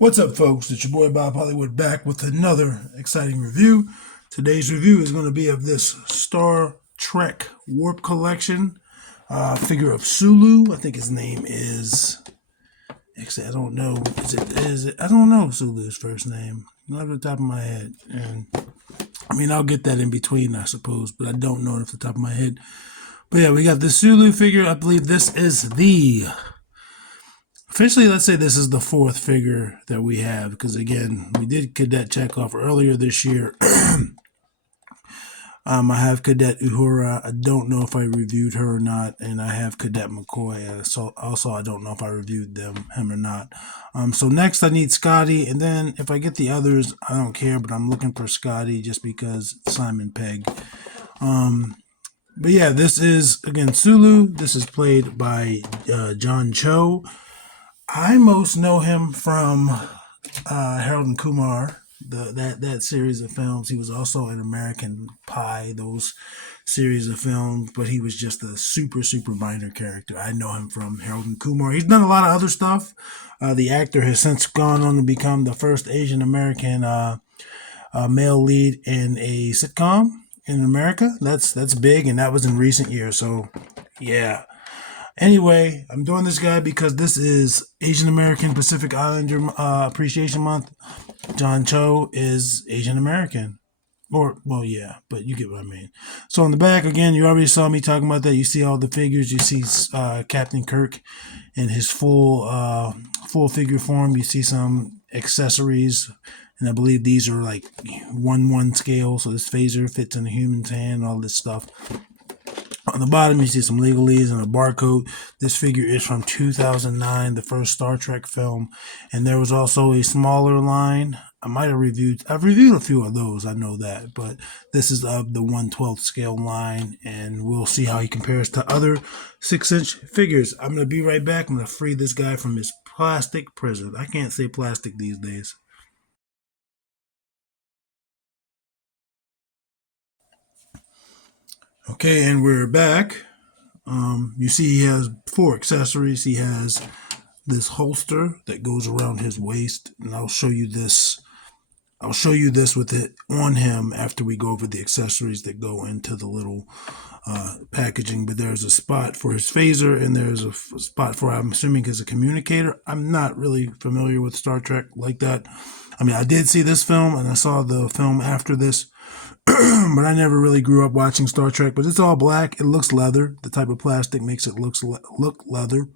What's up, folks? It's your boy Bob Hollywood back with another exciting review. Today's review is going to be of this Star Trek Warp Collection figure of Sulu. I think his name is. Actually, I don't know. Is it? I don't know Sulu's first name. Not off the top of my head. And I mean, I'll get that in between, I suppose, but I don't know it off the top of my head. But yeah, we got the Sulu figure. I believe this is officially, let's say this is the fourth figure that we have, because again, we did Cadet Chekhov earlier this year. I have Cadet Uhura. I don't know if I reviewed her or not, and I have Cadet McCoy. So also, I don't know if I reviewed him or not. So next, I need Scotty, and then if I get the others, I don't care. But I'm looking for Scotty just because Simon Pegg. But yeah, this is again Sulu. This is played by John Cho. I most know him from Harold and Kumar, that series of films. He was also in American Pie, those series of films, but he was just a super minor character. I know him from Harold and Kumar. He's done a lot of other stuff. The actor has since gone on to become the first Asian American male lead in a sitcom in America. That's big, and that was in recent years. So yeah. Anyway, I'm doing this guy because this is Asian American Pacific Islander Appreciation Month. John Cho is Asian American. Well, yeah, but you get what I mean. So on the back, again, you already saw me talking about that. You see all the figures. You see Captain Kirk in his full figure form. You see some accessories, and I believe these are like 1:1 scale. So this phaser fits in a human's hand, all this stuff. On the bottom, you see some legalese and a barcode. This figure is from 2009, the first Star Trek film. And there was also a smaller line. I've reviewed a few of those, I know that. But this is of the 1/12 scale line. And we'll see how he compares to other 6-inch figures. I'm going to be right back. I'm going to free this guy from his plastic prison. I can't say plastic these days. Okay, and we're back. You see he has 4 accessories. He has this holster that goes around his waist, and I'll show you this with it on him after we go over the accessories that go into the little packaging. But there's a spot for his phaser, and there's a spot for, I'm assuming, is a communicator. I'm not really familiar with Star Trek like that. I mean, I did see this film, and I saw the film after this, but I never really grew up watching Star Trek. But it's all black. It looks leather. The type of plastic makes it look leather.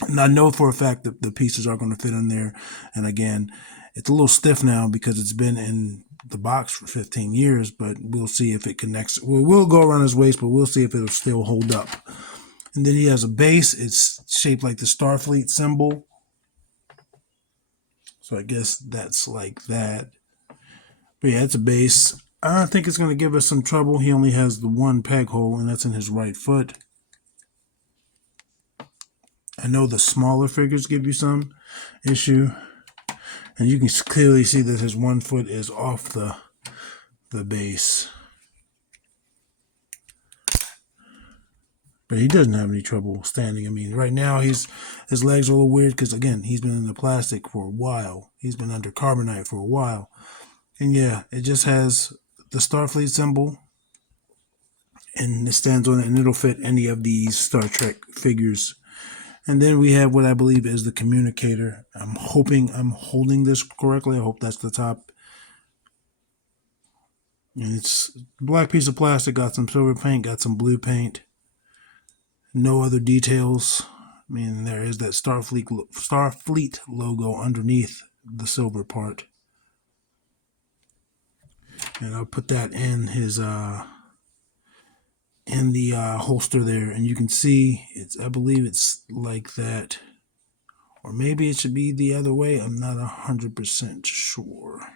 And I know for a fact that the pieces are going to fit in there. And again, it's a little stiff now because it's been in the box for 15 years, but we'll see if it connects. We'll go around his waist, but we'll see if it'll still hold up. And then he has a base. It's shaped like the Starfleet symbol. So I guess that's like that. But yeah, it's a base. I think it's going to give us some trouble. He only has the one peg hole, and that's in his right foot. I know the smaller figures give you some issue. And you can clearly see that his one foot is off the base. But he doesn't have any trouble standing. I mean, right now his legs are a little weird because, again, he's been in the plastic for a while. He's been under carbonite for a while. And yeah, it just has the Starfleet symbol, and it stands on it, and it'll fit any of these Star Trek figures. And then we have what I believe is the communicator. I'm hoping I'm holding this correctly. I hope that's the top. And it's a black piece of plastic, got some silver paint, got some blue paint. No other details. I mean, there is that Starfleet logo underneath the silver part. And I'll put that in his in the holster there, and you can see I believe it's like that, or maybe it should be the other way. I'm not 100% sure.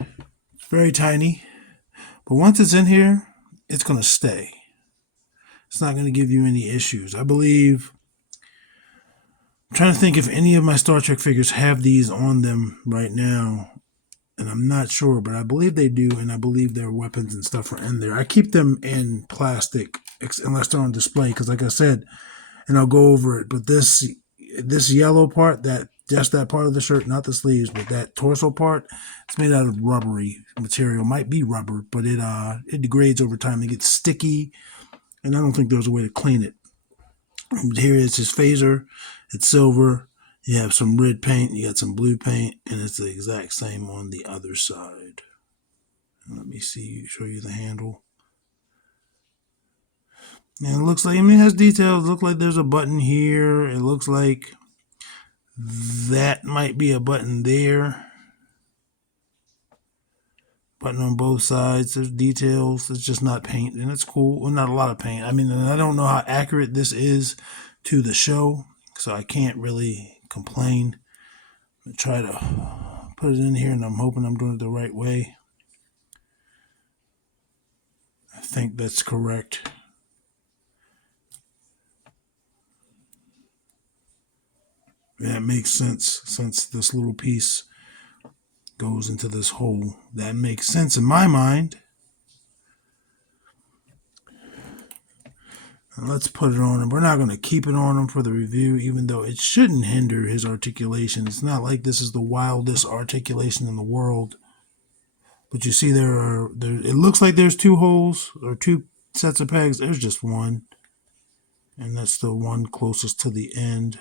It's very tiny, but once it's in here, it's going to stay. It's not going to give you any issues. I believe. I'm trying to think if any of my Star Trek figures have these on them right now. And I'm not sure, but I believe they do, and I believe their weapons and stuff are in there. I keep them in plastic unless they're on display, because like I said, and I'll go over it, but this yellow part, that just that part of the shirt, not the sleeves, but that torso part. It's made out of rubbery material. Might be rubber, but it degrades over time. It gets sticky, and I don't think there's a way to clean it. But here is his phaser. It's silver. You have some red paint. You got some blue paint, and it's the exact same on the other side. Let me show you the handle. And it looks like, I mean, it has details. It looks like there's a button here. It looks like that might be a button there. Button on both sides. There's details. It's just not paint, and it's cool. Well, not a lot of paint. I mean, I don't know how accurate this is to the show, so I can't really complain. I'm gonna try to put it in here, and I'm hoping I'm doing it the right way. I think that's correct. That makes sense, since this little piece goes into this hole. That makes sense in my mind. And let's put it on him. We're not going to keep it on him for the review, even though it shouldn't hinder his articulation. It's not like this is the wildest articulation in the world. But you see, it looks like there's two holes or two sets of pegs. There's just one, and that's the one closest to the end.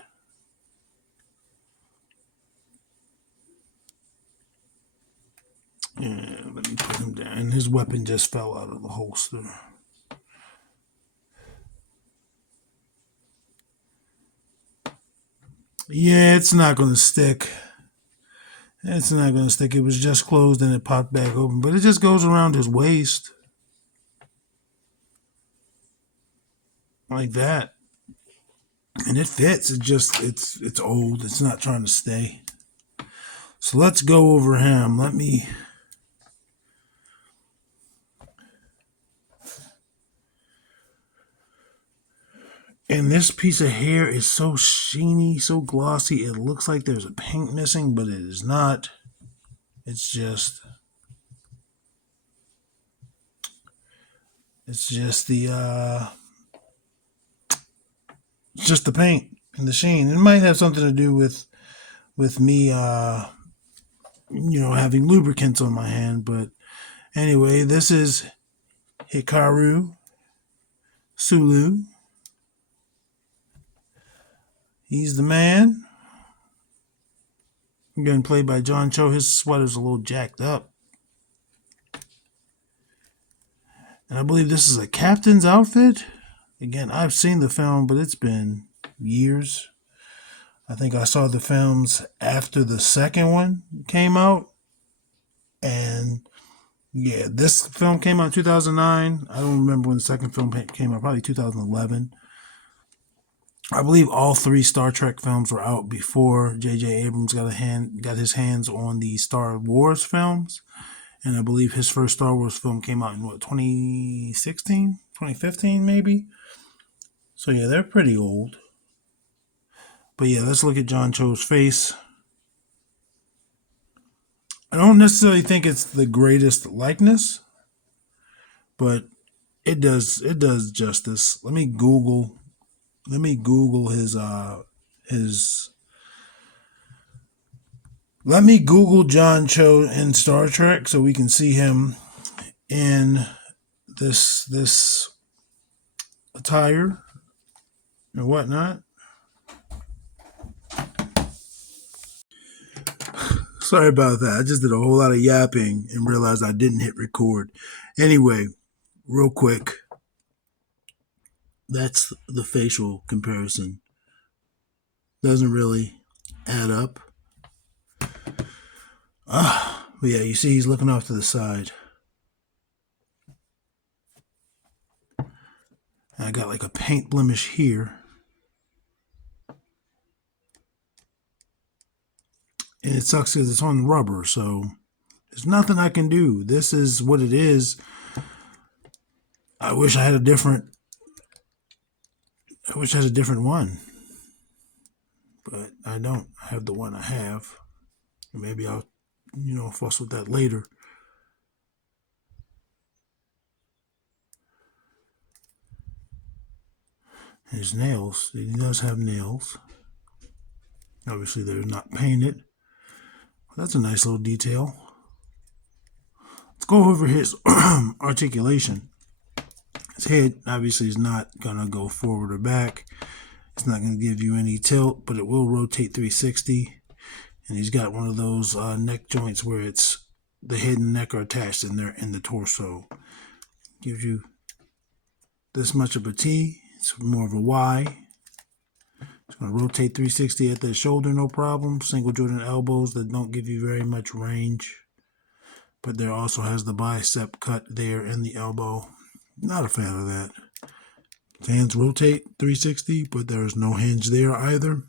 Yeah, let me put him down. And his weapon just fell out of the holster. Yeah, it's not going to stick. It's not going to stick. It was just closed and it popped back open. But it just goes around his waist. Like that. And it fits. It's old. It's not trying to stay. So let's go over him. And this piece of hair is so sheeny, so glossy. It looks like there's a paint missing, but it is not. It's just the paint and the sheen. It might have something to do with me having lubricants on my hand, but anyway, this is Hikaru Sulu. He's the man. Getting played by John Cho. His sweater's a little jacked up. And I believe this is a captain's outfit. Again, I've seen the film, but it's been years. I think I saw the films after the second one came out. And yeah, this film came out in 2009. I don't remember when the second film came out, probably 2011. I believe all three Star Trek films were out before J.J. Abrams got his hands on the Star Wars films. And I believe his first Star Wars film came out in 2016? 2015 maybe? So yeah, they're pretty old. But yeah, let's look at John Cho's face. I don't necessarily think it's the greatest likeness, but it does justice. Let me Google let me Google John Cho in Star Trek so we can see him in this attire and whatnot. Sorry about that. I just did a whole lot of yapping and realized I didn't hit record. Anyway, real quick, that's the facial comparison. Doesn't really add up. But yeah, you see he's looking off to the side. I got like a paint blemish here. And it sucks because it's on rubber, so there's nothing I can do. This is what it is. I wish I had a different one. But I don't. I have the one I have. Maybe I'll, fuss with that later. His nails. He does have nails. Obviously, they're not painted. That's a nice little detail. Let's go over his articulation. His head obviously is not going to go forward or back. It's not going to give you any tilt, but it will rotate 360. And he's got one of those neck joints where it's the head and neck are attached in there in the torso. Gives you this much of a T. It's more of a Y. It's going to rotate 360 at the shoulder, no problem. Single jointed elbows that don't give you very much range. But there also has the bicep cut there in the elbow. Not a fan of that. Hands rotate 360, but there is no hinge there either.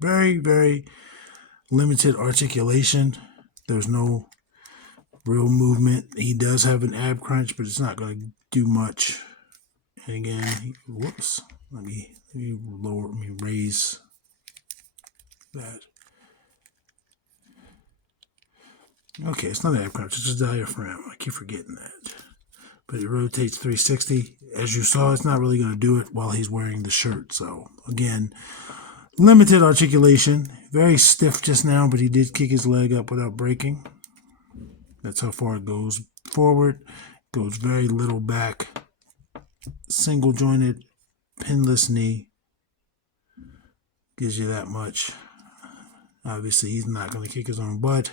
Very, very limited articulation. There's no real movement. He does have an ab crunch, but it's not going to do much. And again, whoops. Let me raise that. Okay, it's not an ab crunch, it's a diaphragm. I keep forgetting that. But it rotates 360. As you saw, it's not really going to do it while he's wearing the shirt. So, again, limited articulation. Very stiff just now, but he did kick his leg up without breaking. That's how far it goes forward. Goes very little back. Single jointed, pinless knee. Gives you that much. Obviously, he's not going to kick his own butt.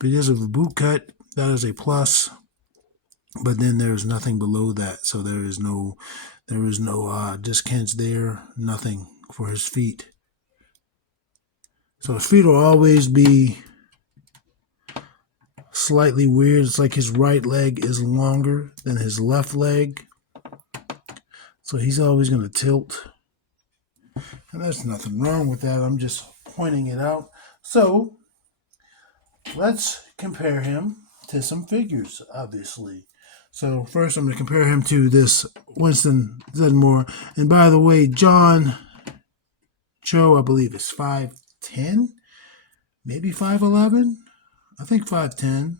But he does have a boot cut. That is a plus. But then there's nothing below that. So there is no discants there. Nothing for his feet. So his feet will always be slightly weird. It's like his right leg is longer than his left leg. So he's always going to tilt. And there's nothing wrong with that. I'm just pointing it out. So let's compare him to some figures, obviously. So first I'm going to compare him to this Winston Zeddemore. And by the way, John Cho, I believe, is 5'10", maybe 5'11". I think 5'10".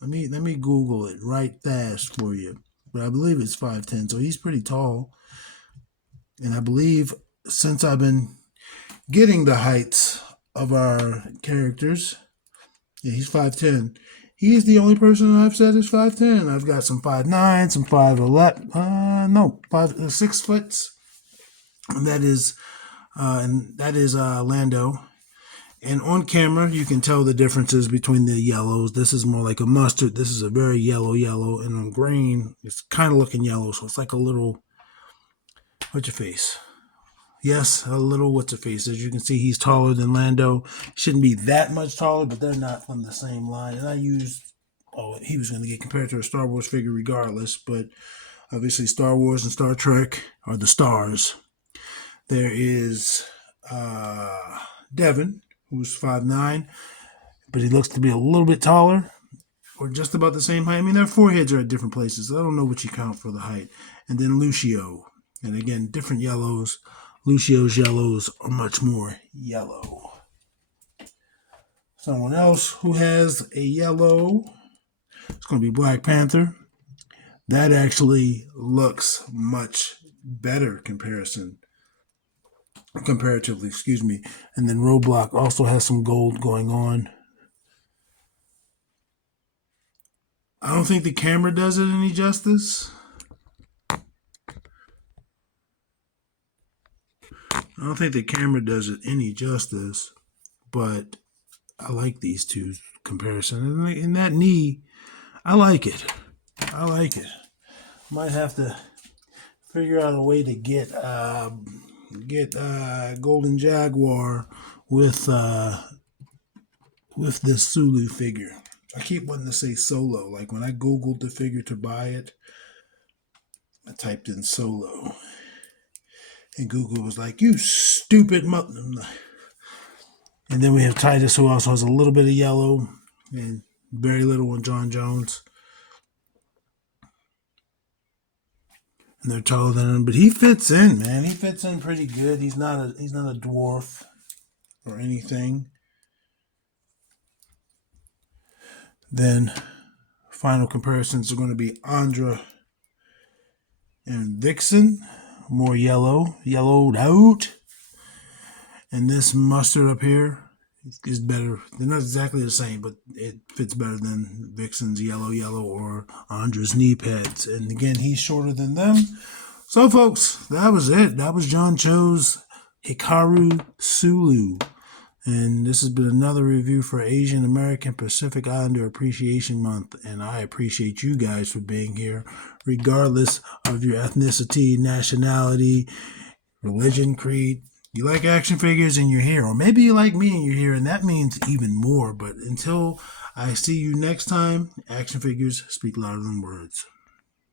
Let me Google it right fast for you. But I believe it's 5'10", so he's pretty tall. And I believe since I've been getting the heights of our characters, yeah, he's 5'10". He is the only person I've said is 5'10". I've got some 5'9", some 5'11", 6 foot. And that is Lando. And on camera, you can tell the differences between the yellows. This is more like a mustard. This is a very yellow. And on green, it's kind of looking yellow. So it's like a little, what's your face? Yes, a little what's your face. As you can see, he's taller than Lando. Shouldn't be that much taller, but they're not from the same line. And I used, he was going to get compared to a Star Wars figure regardless. But obviously Star Wars and Star Trek are the stars. There is Devin, who's 5'9", but he looks to be a little bit taller, or just about the same height. I mean, their foreheads are at different places. I don't know what you count for the height. And then Lucio. And again, different yellows. Lucio's yellows are much more yellow. Someone else who has a yellow, it's going to be Black Panther. That actually looks much better comparatively, excuse me. And then Roblox also has some gold going on. I don't think the camera does it any justice. But I like these two comparisons. And that knee, I like it. Might have to figure out a way to get Golden Jaguar with this Sulu figure. I keep wanting to say Solo. Like when I Googled the figure to buy it, I typed in Solo. And Google was like, you stupid mother. And then we have Titus, who also has a little bit of yellow and very little on John Jones. And they're taller than him, but he fits in, man. He fits in pretty good. He's not a dwarf or anything. Then final comparisons are going to be Andra and Vixen. More yellowed out. And this mustard up here is better. They're not exactly the same, but it fits better than Vixen's yellow yellow or Andra's knee pads. And again, he's shorter than them. So, folks, that was it. That was John Cho's Hikaru Sulu. And this has been another review for Asian American Pacific Islander Appreciation Month. And I appreciate you guys for being here, regardless of your ethnicity, nationality, religion, creed. You like action figures and you're here. Or maybe you like me and you're here, and that means even more. But until I see you next time, action figures speak louder than words.